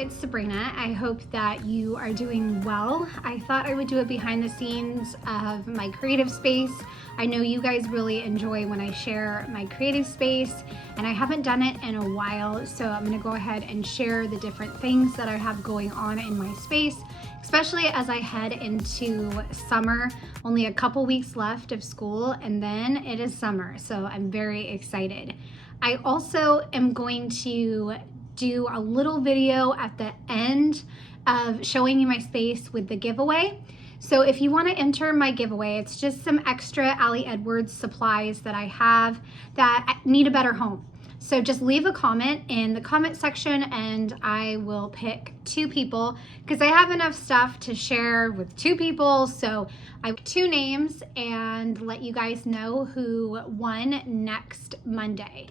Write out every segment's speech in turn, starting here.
it's Sabrina. I hope that you are doing well. I thought I would do a behind the scenes of my creative space. I know you guys really enjoy when I share my creative space, and I haven't done it in a while, so I'm gonna go ahead and share the different things that I have going on in my space, especially as I head into summer. Only a couple weeks left of school, and then it is summer, so I'm very excited. I also am going to do a little video at the end of showing you my space with the giveaway. So if you want to enter my giveaway, it's just some extra Ali Edwards supplies that I have that need a better home. So just leave a comment in the comment section and I will pick 2 people because I have enough stuff to share with 2 people. So I have 2 names and let you guys know who won next Monday.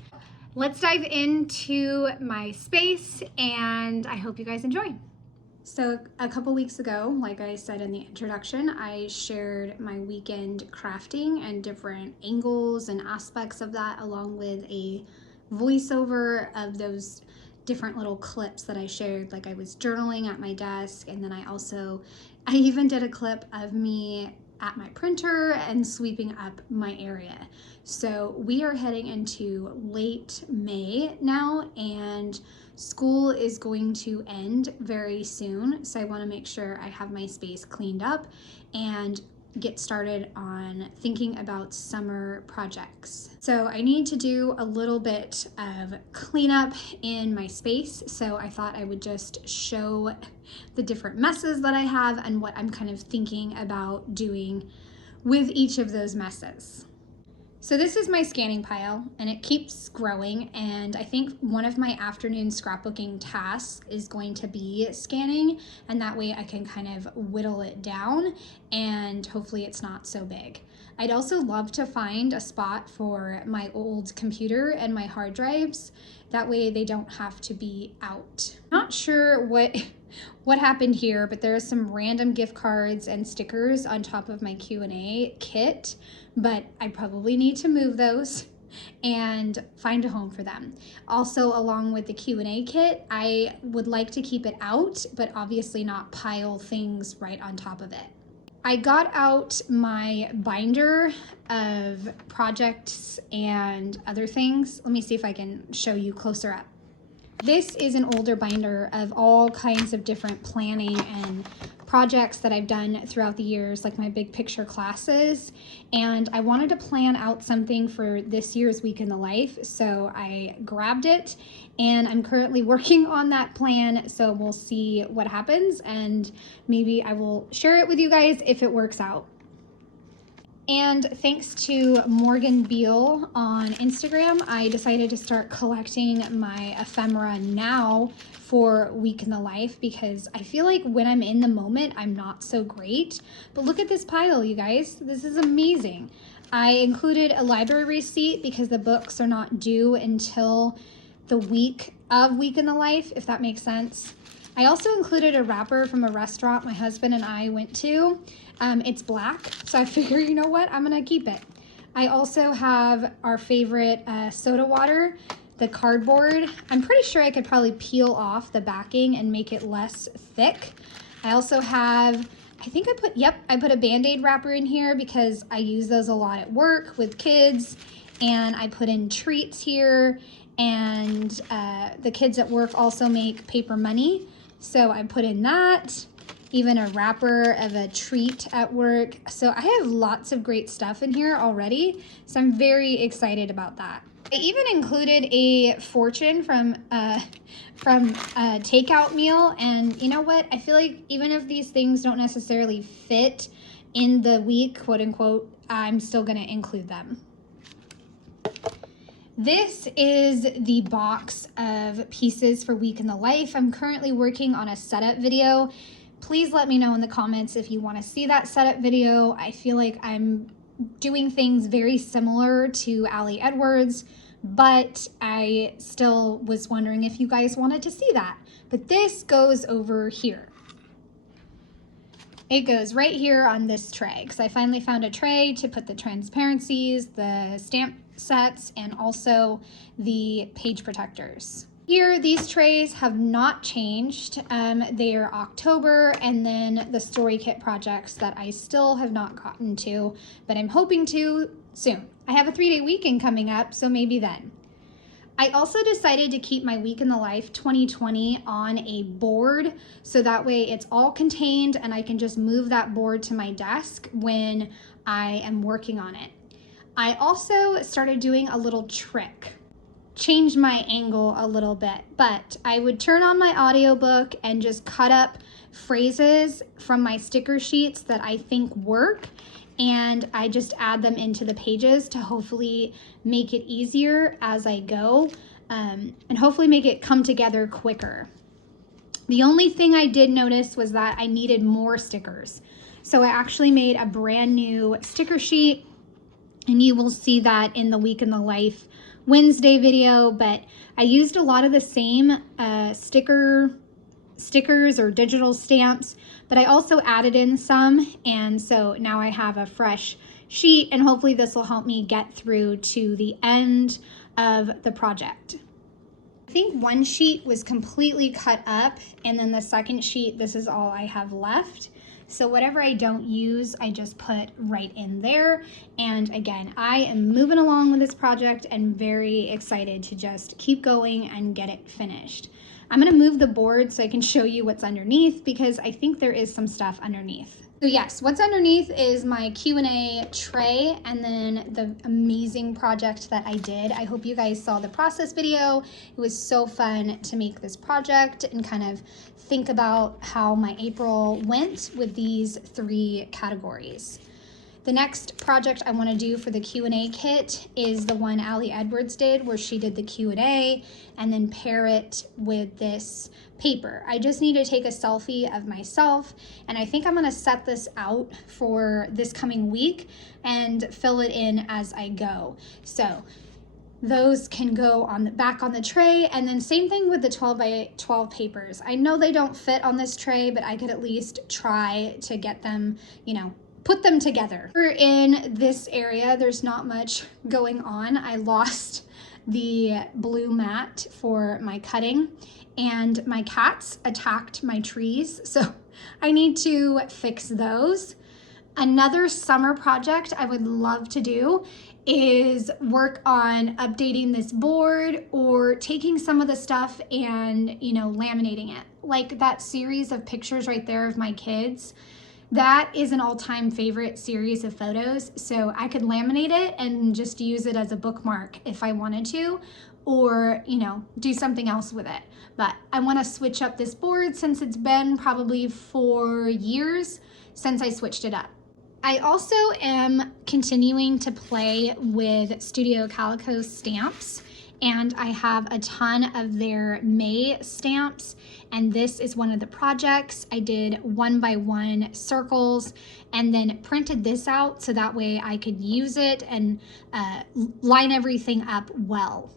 Let's dive into my space and I hope you guys enjoy. So a couple weeks ago, like I said in the introduction, I shared my weekend crafting and different angles and aspects of that, along with a voiceover of those different little clips that I shared. Like I was journaling at my desk, and then I even did a clip of me at my printer and sweeping up my area. So we are heading into late May now, and school is going to end very soon. So I want to make sure I have my space cleaned up and get started on thinking about summer projects. So I need to do a little bit of cleanup in my space. So I thought I would just show the different messes that I have and what I'm kind of thinking about doing with each of those messes. So this is my scanning pile and it keeps growing, and I think one of my afternoon scrapbooking tasks is going to be scanning, and that way I can kind of whittle it down and hopefully it's not so big. I'd also love to find a spot for my old computer and my hard drives. That way they don't have to be out. Not sure what happened here, but there are some random gift cards and stickers on top of my Q&A kit, but I probably need to move those and find a home for them. Also, along with the Q&A kit, I would like to keep it out, but obviously not pile things right on top of it. I got out my binder of projects and other things. Let me see if I can show you closer up. This is an older binder of all kinds of different planning and projects that I've done throughout the years, like my big picture classes, and I wanted to plan out something for this year's Week in the Life, so I grabbed it and I'm currently working on that plan, so we'll see what happens and maybe I will share it with you guys if it works out. And thanks to Morgan Beal on Instagram, I decided to start collecting my ephemera now for Week in the Life because I feel like when I'm in the moment, I'm not so great. But look at this pile, you guys. This is amazing. I included a library receipt because the books are not due until the week of Week in the Life, if that makes sense. I also included a wrapper from a restaurant my husband and I went to. It's black, so I figure, you know what, I'm gonna keep it. I also have our favorite soda water, the cardboard. I'm pretty sure I could probably peel off the backing and make it less thick. I also have, I put a Band-Aid wrapper in here because I use those a lot at work with kids, and I put in treats here, and the kids at work also make paper money, so I put in that. Even a wrapper of a treat at work. So I have lots of great stuff in here already, so I'm very excited about that. I even included a fortune from a takeout meal, and you know what? I feel like even if these things don't necessarily fit in the week, quote unquote, I'm still gonna include them. This is the box of pieces for Week in the Life. I'm currently working on a setup video. Please let me know in the comments if you want to see that setup video. I feel like I'm doing things very similar to Ali Edwards, but I still was wondering if you guys wanted to see that. But this goes over here. It goes right here on this tray, because I finally found a tray to put the transparencies, the stamp sets, and also the page protectors. Here, these trays have not changed. They are October, and then the story kit projects that I still have not gotten to, but I'm hoping to soon. I have a 3-day weekend coming up, so maybe then. I also decided to keep my Week in the Life 2020 on a board, so that way it's all contained and I can just move that board to my desk when I am working on it. I also started doing a little trick. Change my angle a little bit, but I would turn on my audiobook and just cut up phrases from my sticker sheets that I think work, and I just add them into the pages to hopefully make it easier as I go, and hopefully make it come together quicker. The only thing I did notice was that I needed more stickers. So I actually made a brand new sticker sheet, and you will see that in the Week in the Life Wednesday video, but I used a lot of the same stickers or digital stamps, but I also added in some, and so now I have a fresh sheet, and hopefully this will help me get through to the end of the project. I think one sheet was completely cut up, and then the second sheet, this is all I have left. So whatever I don't use, I just put right in there. And again, I am moving along with this project and very excited to just keep going and get it finished. I'm gonna move the board so I can show you what's underneath, because I think there is some stuff underneath. So yes, what's underneath is my Q&A tray, and then the amazing project that I did. I hope you guys saw the process video. It was so fun to make this project and kind of think about how my April went with these 3 categories. The next project I want to do for the Q&A kit is the one Allie Edwards did, where she did the Q&A and then pair it with this paper. I just need to take a selfie of myself, and I think I'm going to set this out for this coming week and fill it in as I go. So those can go on the back on the tray, and then same thing with the 12 by 12 papers. I know they don't fit on this tray, but I could at least try to get them, put them together. In this area, there's not much going on. I lost the blue mat for my cutting, and my cats attacked my trees, so I need to fix those. Another summer project I would love to do is work on updating this board, or taking some of the stuff and, laminating it. Like that series of pictures right there of my kids. That is an all-time favorite series of photos, so I could laminate it and just use it as a bookmark if I wanted to, or, do something else with it. But I want to switch up this board since it's been probably 4 years since I switched it up. I also am continuing to play with Studio Calico stamps, and I have a ton of their May stamps, and this is one of the projects. I did 1x1 circles and then printed this out so that way I could use it and line everything up well.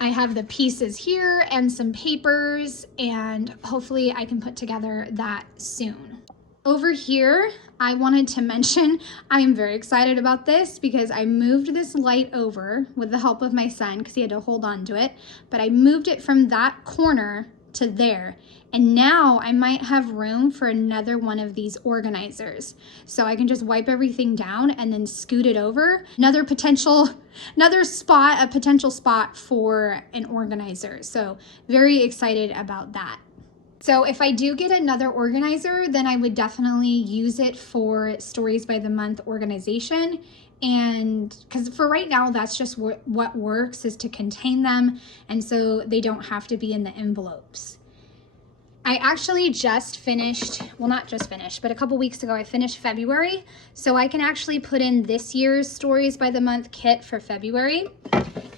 I have the pieces here and some papers, and hopefully I can put together that soon. Over here, I wanted to mention, I am very excited about this because I moved this light over with the help of my son because he had to hold on to it, but I moved it from that corner to there, and now I might have room for another one of these organizers. So I can just wipe everything down and then scoot it over. A potential spot for an organizer. So very excited about that. So if I do get another organizer, then I would definitely use it for Stories by the Month organization. And because for right now, that's just what works, is to contain them, and so they don't have to be in the envelopes. I actually just finished, well, not just finished, but a couple weeks ago I finished February, so I can actually put in this year's Stories by the Month kit for February.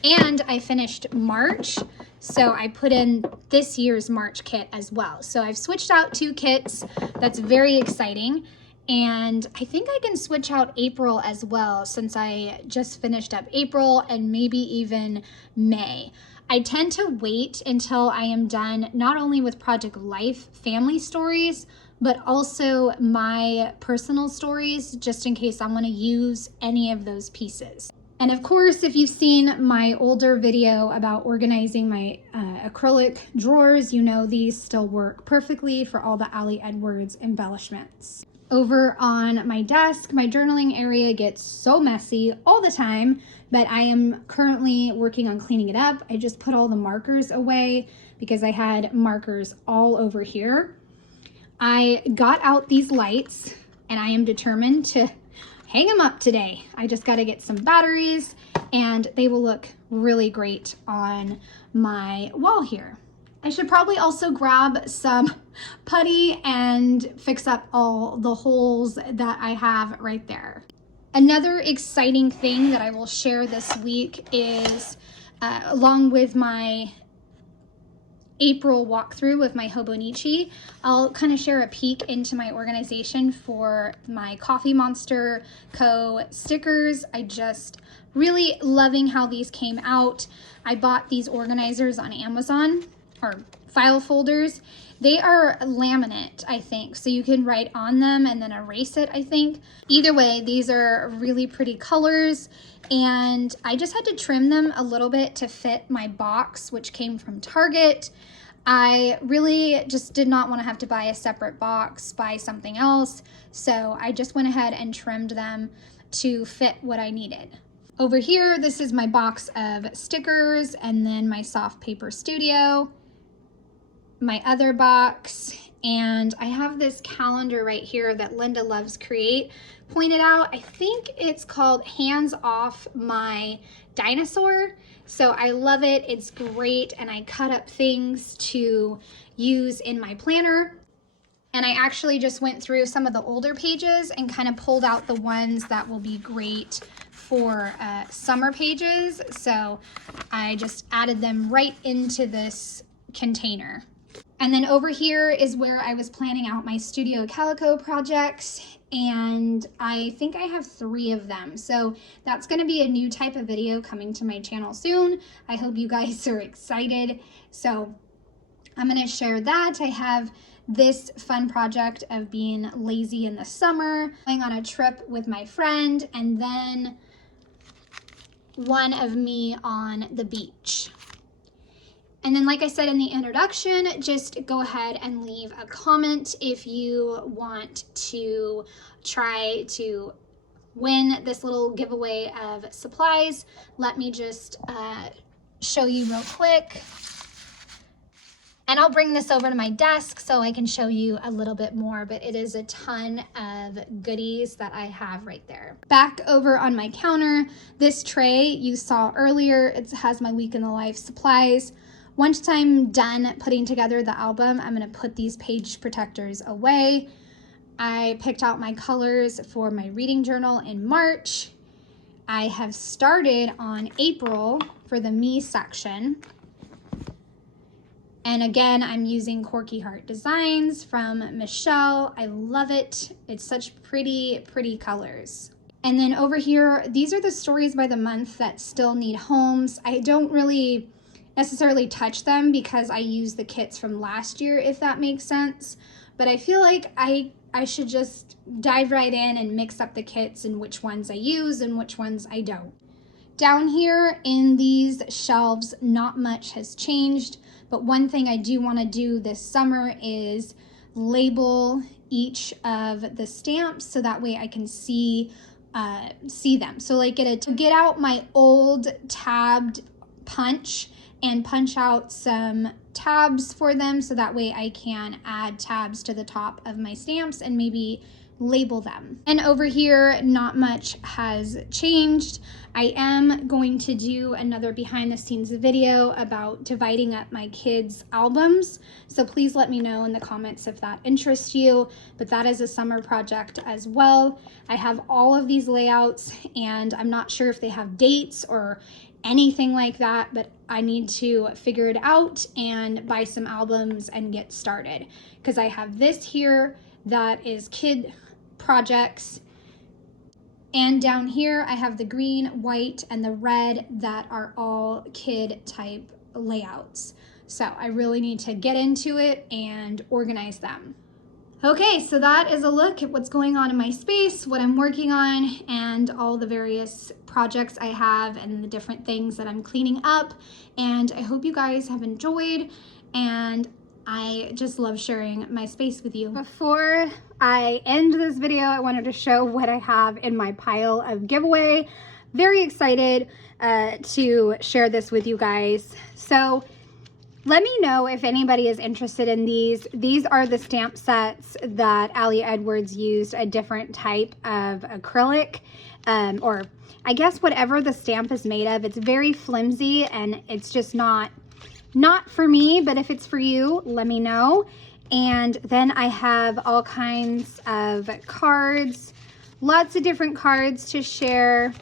And I finished March, so I put in this year's March kit as well. So I've switched out 2 kits. That's very exciting. And I think I can switch out April as well, since I just finished up April and maybe even May. I tend to wait until I am done not only with Project Life family stories, but also my personal stories, just in case I want to use any of those pieces. And of course, if you've seen my older video about organizing my acrylic drawers, you know these still work perfectly for all the Ali Edwards embellishments. Over on my desk, my journaling area gets so messy all the time, but I am currently working on cleaning it up. I just put all the markers away because I had markers all over here. I got out these lights and I am determined to hang them up today. I just got to get some batteries and they will look really great on my wall here. I should probably also grab some putty and fix up all the holes that I have right there. Another exciting thing that I will share this week is along with my April walkthrough with my Hobonichi, I'll kind of share a peek into my organization for my Coffee Monster Co. stickers. I just really loving how these came out. I bought these organizers on Amazon, or file folders. They are laminate, I think, so you can write on them and then erase it, I think. Either way, these are really pretty colors, and I just had to trim them a little bit to fit my box, which came from Target. I really just did not want to have to buy a separate box, buy something else, so I just went ahead and trimmed them to fit what I needed. Over here, this is my box of stickers, and then my Soft Paper Studio, my other box, and I have this calendar right here that Linda Loves Create pointed out. I think it's called Hands Off My Dinosaur. So I love it. It's great, and I cut up things to use in my planner. And I actually just went through some of the older pages and kind of pulled out the ones that will be great for summer pages. So I just added them right into this container. And then over here is where I was planning out my Studio Calico projects, and I think I have 3 of them. So that's going to be a new type of video coming to my channel soon. I hope you guys are excited. So I'm going to share that. I have this fun project of being lazy in the summer, going on a trip with my friend, and then one of me on the beach. And then, like I said in the introduction, just go ahead and leave a comment if you want to try to win this little giveaway of supplies. Let me just show you real quick. And I'll bring this over to my desk so I can show you a little bit more, but it is a ton of goodies that I have right there. Back over on my counter, this tray you saw earlier, it has my week in the life supplies. Once I'm done putting together the album, I'm going to put these page protectors away. I picked out my colors for my reading journal in March. I have started on April for the me section. And again, I'm using Corky Heart Designs from Michelle. I love it. It's such pretty, pretty colors. And then over here, these are the stories by the month that still need homes. I don't really necessarily touch them because I use the kits from last year, if that makes sense. But I feel like I should just dive right in and mix up the kits and which ones I use and which ones I don't. Down here in these shelves, not much has changed, but one thing I do want to do this summer is label each of the stamps so that way I can see them. So like get out my old tabbed punch and punch out some tabs for them so that way I can add tabs to the top of my stamps and maybe label them. And over here, not much has changed. I am going to do another behind the scenes video about dividing up my kids' albums. So please let me know in the comments if that interests you, but that is a summer project as well. I have all of these layouts and I'm not sure if they have dates or anything like that, but I need to figure it out and buy some albums and get started. Because I have this here that is kid projects, and down here I have the green, white, and the red that are all kid type layouts. So I really need to get into it and organize them. Okay, so that is a look at what's going on in my space, what I'm working on, and all the various projects I have and the different things that I'm cleaning up. And I hope you guys have enjoyed, and I just love sharing my space with you. Before I end this video, I wanted to show what I have in my pile of giveaway. Very excited to share this with you guys. So let me know if anybody is interested in these. These are the stamp sets that Ali Edwards used, a different type of acrylic, or I guess whatever the stamp is made of. It's very flimsy and it's just not for me, but if it's for you, let me know. And then I have all kinds of cards, lots of different cards to share.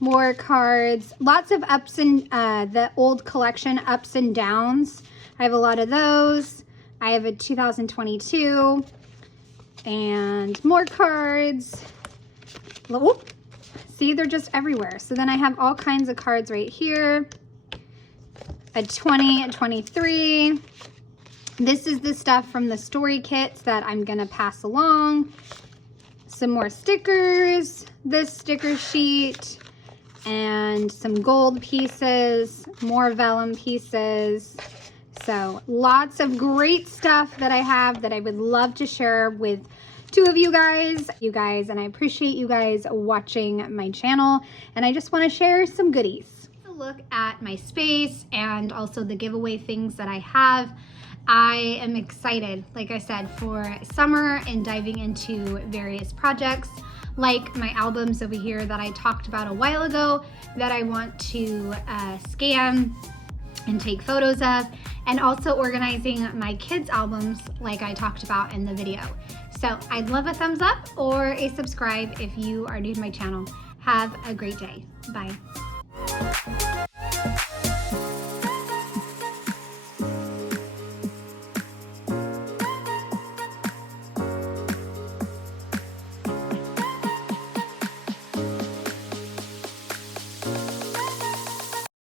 More cards, lots of Epson, the old collection Ups and Downs. I have a lot of those. I have a 2022 and more cards. Whoop. See, they're just everywhere. So then I have all kinds of cards right here. A 20, a 23. This is the stuff from the story kits that I'm gonna pass along. Some more stickers, this sticker sheet, and some gold pieces, more vellum pieces. So lots of great stuff that I have that I would love to share with two of you guys, and I appreciate you guys watching my channel, and I just want to share some goodies. A look at my space and also the giveaway things that I have. I am excited, like I said, for summer and diving into various projects, like my albums over here that I talked about a while ago that I want to scan and take photos of, and also organizing my kids' albums like I talked about in the video. So I'd love a thumbs up or a subscribe if you are new to my channel. Have a great day. Bye.